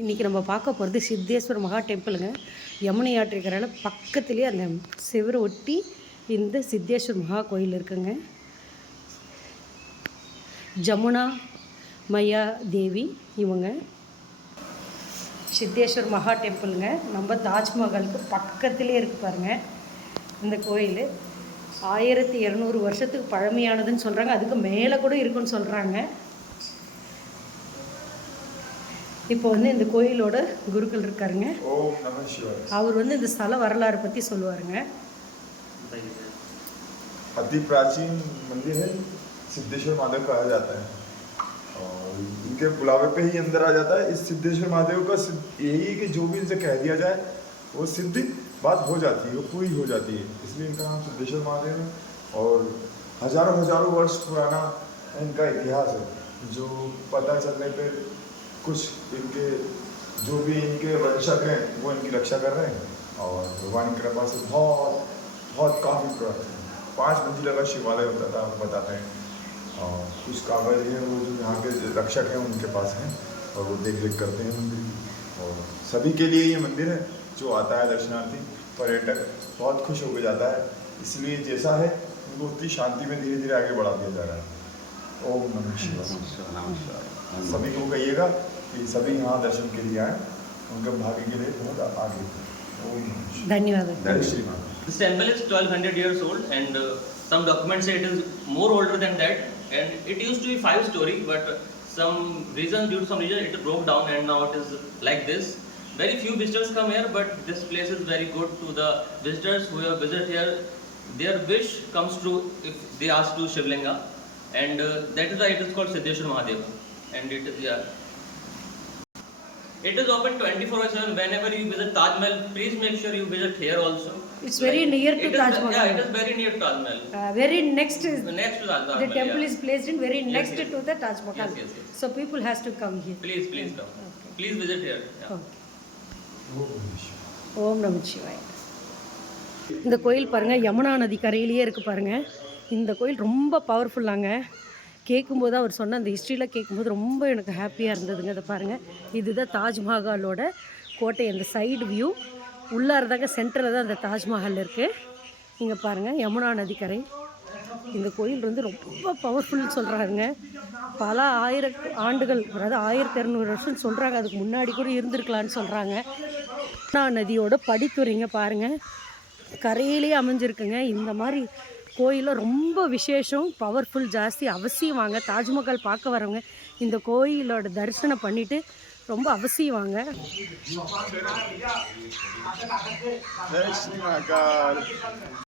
இன்றைக்கி நம்ம பார்க்க போகிறது சித்தேஸ்வர் மகா டெம்பிளுங்க. யமுனை ஆற்றிக்கரையில் பக்கத்துலேயே அந்த செவரை ஒட்டி இந்த சித்தேஸ்வர் மகா கோயில் இருக்குங்க. ஜமுனா மையா தேவி இவங்க. சித்தேஸ்வர் மகா டெம்பிளுங்க. நம்ம தாஜ்மஹாலுக்கு பக்கத்துலேயே இருக்கு பாருங்கள் இந்த கோயில். 1200 வருஷத்துக்கு பழமையானதுன்னு சொல்கிறாங்க. அதுக்கு மேலே கூட இருக்குன்னு சொல்கிறாங்க. இப்போ வந்து இந்த கோயிலோட குருக்கள் இருக்காருங்க. ஓம் நம சிவாய. அவர் வந்து இந்த ஸ்தல வரலாறு பற்றி சொல்லுவாருங்க. अति प्राचीन मंदिर है, सिद्धेश्वर महादेव कहा जाता है और इनके बुलावे पे ही अंदर आ जाता है। इस सिद्धेश्वर महादेव का यही है कि जो भी इनसे कह दिया जाए वो सिद्ध बात हो जाती है, वो पूरी हो जाती है। इसलिए इनका नाम सिद्धेश्वर महादेव है और हजारों वर्ष पुराना इनका इतिहास है, जो पता चलने पे कुछ इनके जो भी इनके वंशज हैं वो इनकी रक्षा कर रहे हैं और भगवान की कृपा से बहुत काफ़ी पुराना 5 मंजिला का शिवालय होता था, बताते हैं। और कुछ कागज हैं वो जो यहाँ के रक्षक हैं उनके पास हैं और वो देख रेख करते हैं मंदिर की। और सभी के लिए ये मंदिर है, जो आता है दर्शनार्थी पर्यटक बहुत खुश होकर जाता है। इसलिए जैसा है उनको उतनी शांति में धीरे धीरे आगे बढ़ा दिया जा रहा है। ओम नमः शिवाय। सभी को कहिएगा कि सभी यहाँ दर्शन के लिए आए, उनके भाग्य के लिए बहुत आगे। धन्यवाद। जय Shri Ram. This temple is 1200 years old and some documents say it is more older than that, and it used to be 5-story, but due to some reason it broke down and now it is like this. Very few visitors come here, but this place is very good to the visitors who have visited here. Their wish comes true if they ask to Shivlinga, and that is why it is called Siddheshwar Mahadeva. And it is it is open 24/7. Whenever you visit Taj Mahal, please make sure you visit here also. It's very near to Taj Mahal. Yeah, it is very near to Taj Mahal. Very next is Next to Taj Mahal. the temple is placed in very next yes. to the Taj Mahal. Yes. So people has to come here. Please come. Okay. Please visit here. Yeah. Okay. ஓம் நம சிவாய். இந்த கோயில் பாருங்கள் யமுனா நதி கரையிலேயே இருக்குது பாருங்கள். இந்த கோயில் ரொம்ப பவர்ஃபுல்லாங்க. கேட்கும்போது அவர் சொன்ன அந்த ஹிஸ்ட்ரியில் கேட்கும்போது ரொம்ப எனக்கு ஹாப்பியாக இருந்ததுங்க. அதை பாருங்கள், இதுதான் தாஜ்மஹாலோட கோட்டை. அந்த சைடு வியூ உள்ளாரதாங்க, சென்டரில் தான் அந்த தாஜ்மஹால் இருக்குது. இங்கே பாருங்கள் யமுனா நதிக்கரை. இந்த கோயில் வந்து ரொம்ப பவர்ஃபுல்னு சொல்கிறாங்க. பல ஆண்டுகள், அதாவது 1200 வருஷம் சொல்கிறாங்க. அதுக்கு முன்னாடி கூட இருந்திருக்கலான்னு சொல்கிறாங்க. யமுனா நதியோட படித்துறைங்க பாருங்கள், கரையிலே அமைஞ்சிருக்குங்க. இந்த மாதிரி கோயிலில் ரொம்ப விசேஷம், பவர்ஃபுல் ஜாஸ்தி. அவசியம் வாங்க. தாஜ்மஹால் பார்க்க வரவங்க இந்த கோயிலோட தரிசனம் பண்ணிவிட்டு ரொம்ப அவசியம் வாங்க.